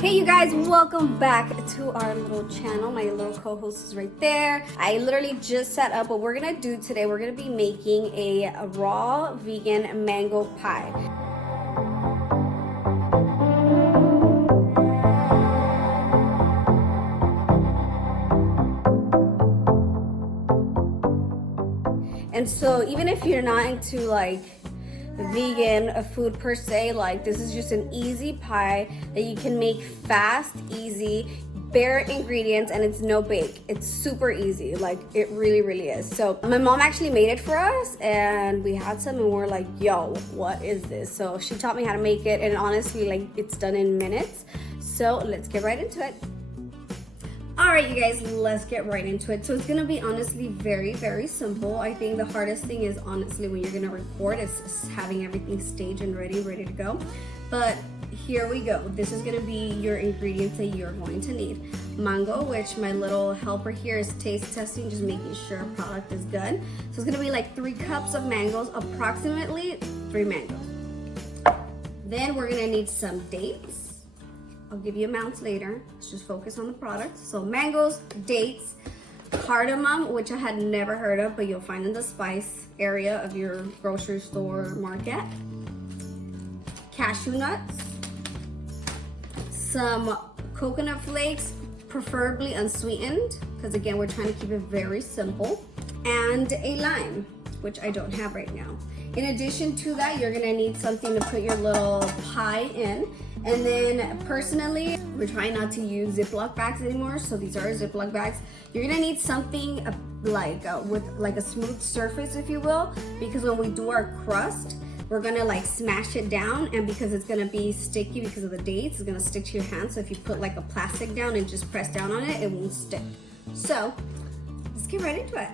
Hey you guys, welcome back to our little channel. My little co-host is right there. I literally just set up what we're gonna do today. We're gonna be making a raw vegan mango pie. And so even if you're not into like vegan food per se, like this is just an easy pie that you can make fast, easy, bare ingredients, and it's no bake. It's super easy, like it really is. So my mom actually made it for us and we had some and we're like, yo, what is this? So she taught me how to make it, and honestly, like, it's done in minutes. So let's get right into it. All right, you guys, let's get right into it. So it's gonna be honestly very simple. I think the hardest thing is honestly when you're gonna record is having everything staged and ready to go. But here we go. This is gonna be your ingredients that you're going to need. Mango, which my little helper here is taste testing, just making sure product is good. So it's gonna be like 3 cups of mangoes, approximately 3 mangoes. Then we're gonna need some dates. I'll give you amounts later. Let's just focus on the product. So mangoes, dates, cardamom, which I had never heard of, but you'll find in the spice area of your grocery store market. Cashew nuts, some coconut flakes, preferably unsweetened, because again, we're trying to keep it very simple, and a lime, which I don't have right now. In addition to that, you're gonna need something to put your little pie in. And then personally, we're trying not to use Ziploc bags anymore, so these are Ziploc bags. You're gonna need something with like a smooth surface, if you will, because when we do our crust, we're gonna like smash it down, and because it's gonna be sticky because of the dates, it's gonna stick to your hand. So if you put like a plastic down and just press down on it, it won't stick. So let's get right into it.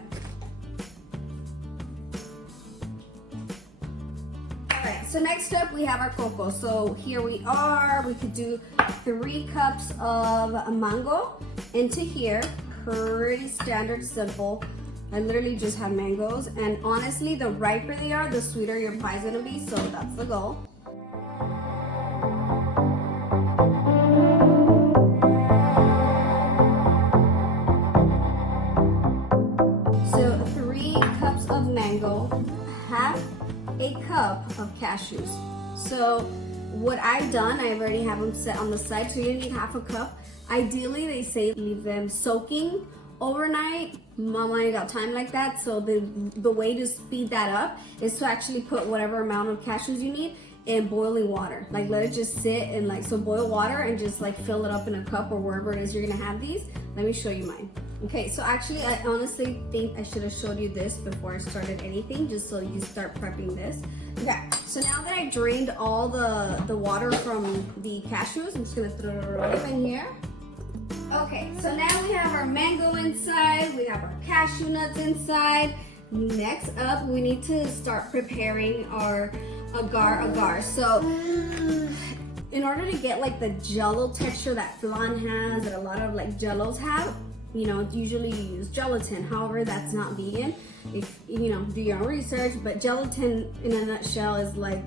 So next up we have our cocoa. So here we are. We could do 3 cups of mango into here. Pretty standard, simple. I literally just have mangoes, and honestly, the riper they are, the sweeter your pie is gonna be. So that's the goal. So 3 cups of mango, half a cup of cashews. So what I've done, I already have them set on the side, so you need half a cup. Ideally, they say leave them soaking overnight. Mama ain't got time like that, so the way to speed that up is to actually put whatever amount of cashews you need in boiling water. Like let it just sit and so boil water and just like fill it up in a cup or wherever it is you're gonna have these. Let me show you mine. Okay, so actually I honestly think I should have showed you this before I started anything, just so you start prepping this. Okay, so now that I drained all the water from the cashews, I'm just gonna throw it right in here. Okay, so now we have our mango inside, we have our cashew nuts inside. Next up, we need to start preparing our agar agar. So in order to get like the jello texture that flan has, that a lot of like jellos have, you know, usually you use gelatin. However, that's not vegan. If you know, do your own research, but gelatin in a nutshell is like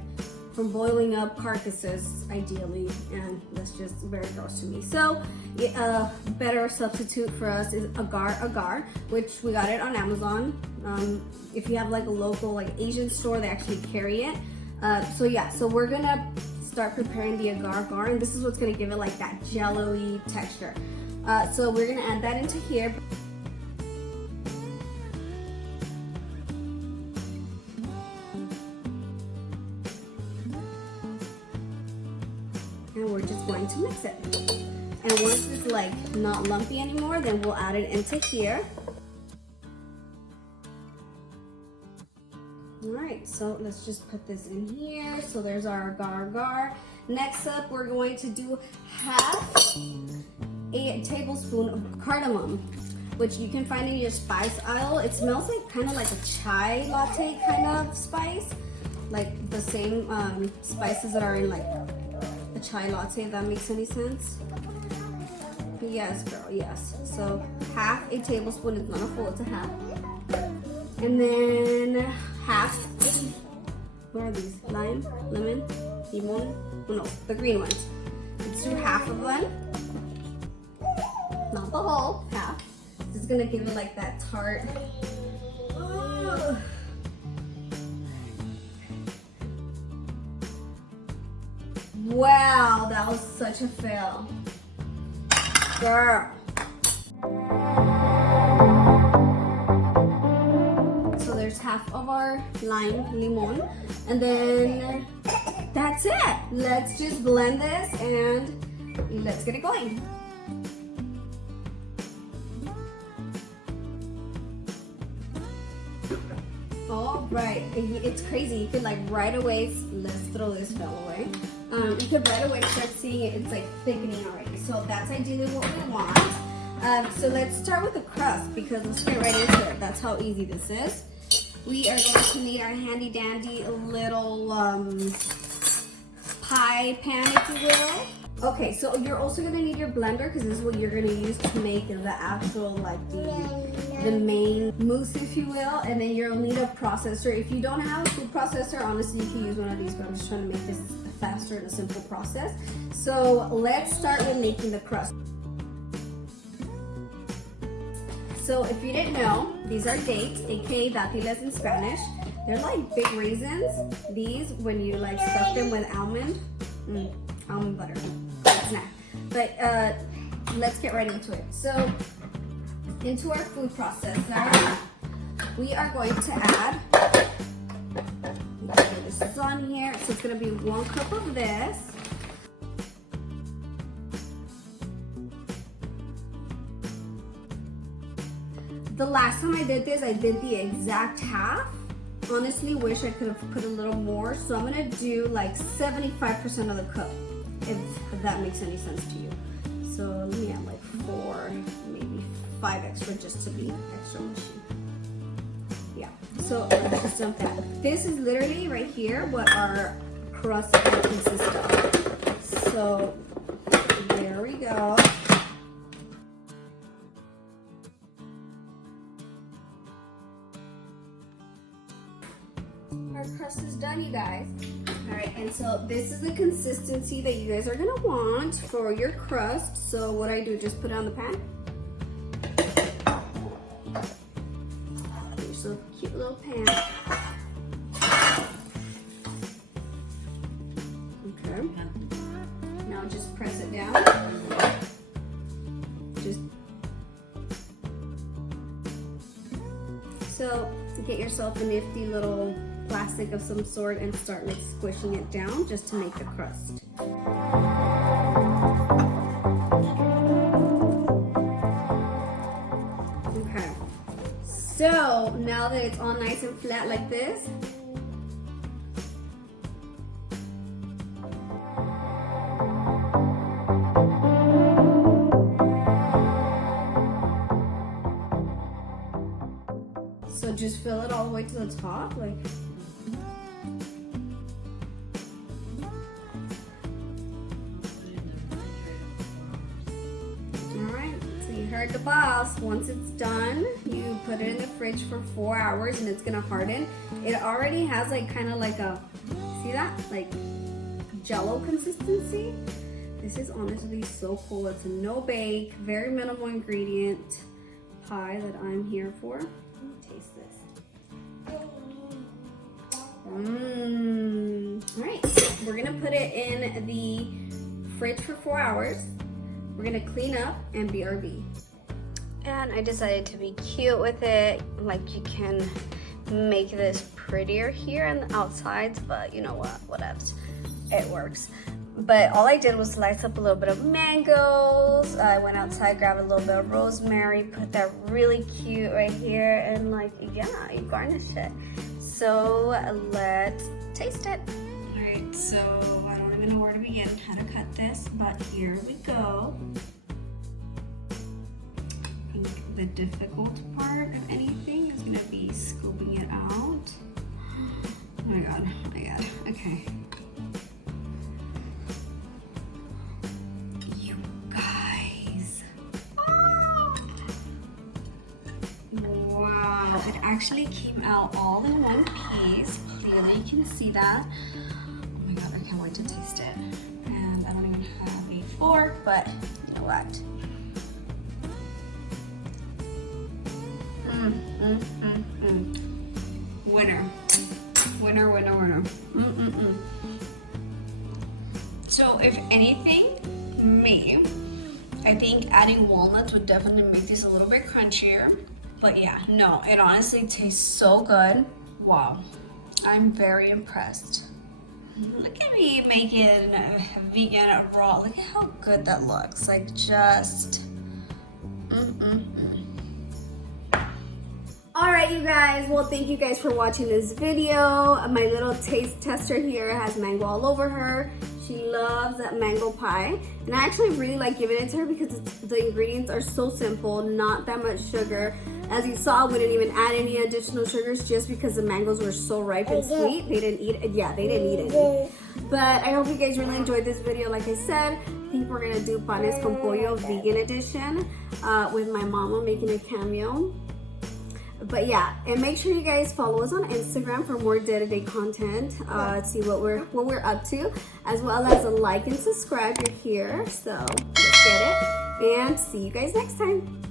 from boiling up carcasses ideally, and that's just very gross to me. So a better substitute for us is agar agar, which we got it on Amazon. If you have like a local like Asian store, they actually carry it. So yeah, so we're gonna start preparing the agar agar, and this is what's gonna give it like that jello-y texture. So we're gonna add that into here. And we're just going to mix it. And once it's like not lumpy anymore, then we'll add it into here. All right, so let's just put this in here. So there's our agar agar. Next up, we're going to do half a tablespoon of cardamom, which you can find in your spice aisle. It smells like kind of like a chai latte kind of spice, like the same spices that are in like a chai latte, if that makes any sense. Yes, girl, yes. So half a tablespoon, is not a full, it's a half. And then half, what are these? Lime, lemon, limon? Oh, no, the green ones. let's do half of one. Not the whole, half. This is gonna give it like that tart. Ugh. Wow, that was such a fail. Girl. So there's half of our limon, and then that's it. Let's just blend this and let's get it going. All right, it's crazy. You could like right away, let's throw this fell away. You could right away start seeing it, it's like thickening already. So that's ideally what we want. So let's start with the crust because let's get right into it. That's how easy this is. We are going to need our handy dandy little pie pan, if you will. Okay, so you're also gonna need your blender because this is what you're gonna use to make the actual like the main mousse, if you will. And then you'll need a processor. If you don't have a food processor, honestly, you can use one of these, but I'm just trying to make this faster and a simple process. So let's start with making the crust. So if you didn't know, these are dates, aka dátiles in Spanish. They're like big raisins. These, when you like stuff them with almond butter, great snack. But let's get right into it. So into our food processor, we are going to add, this is on here, so it's gonna be 1 cup of this. The last time I did this, I did the exact half. Honestly, wish I could have put a little more. So I'm gonna do like 75% of the cup, if that makes any sense to you. So let me add like 4, maybe 5 extra just to be extra mushy. Yeah, so let's just dump that. This is literally right here what our crust will consist of. So there we go. Our crust is done, you guys. All right, and so this is the consistency that you guys are gonna want for your crust. So what I do, just put it on the pan. Get yourself a cute little pan. Okay. Now just press it down. So get yourself a nifty little plastic of some sort and start like squishing it down just to make the crust. Okay, so now that it's all nice and flat like this, so just fill it all the way to the top, like. Heard the boss. Once it's done, you put it in the fridge for 4 hours and it's gonna harden. It already has like kind of like a, see that? Like Jello consistency. This is honestly so cool. It's a no bake, very minimal ingredient pie that I'm here for. Let me taste this. All right, we're gonna put it in the fridge for 4 hours. We're gonna clean up and BRB. And I decided to be cute with it. Like you can make this prettier here on the outsides, but you know what, whatevs, it works. But all I did was slice up a little bit of mangoes. I went outside, grabbed a little bit of rosemary, put that really cute right here, and like, yeah, you garnish it. So let's taste it. All right, so I don't even know where to begin, how to cut this, but here we go. I think the difficult part of anything is gonna be scooping it out. Oh my god, okay. You guys. Oh. Wow, it actually came out all in one piece. Clearly you can see that. Oh my god, I can't wait to taste it. And I don't even have a pork, but you know what? Winner. Winner, winner, winner. So if anything, I think adding walnuts would definitely make this a little bit crunchier. But yeah, no, it honestly tastes so good. Wow, I'm very impressed. Look at me making a vegan raw. Look at how good that looks. Like just, All right, you guys. Well, thank you guys for watching this video. My little taste tester here has mango all over her. She loves that mango pie. And I actually really like giving it to her because the ingredients are so simple, not that much sugar. As you saw, we didn't even add any additional sugars just because the mangoes were so ripe and sweet. They didn't eat it. Yeah, they didn't eat any. But I hope you guys really enjoyed this video. Like I said, I think we're gonna do panes con pollo vegan edition with my mama making a cameo. But yeah, and make sure you guys follow us on Instagram for more day-to-day content, see what we're up to, as well as a like and subscribe. You're here, so let's get it. And see you guys next time.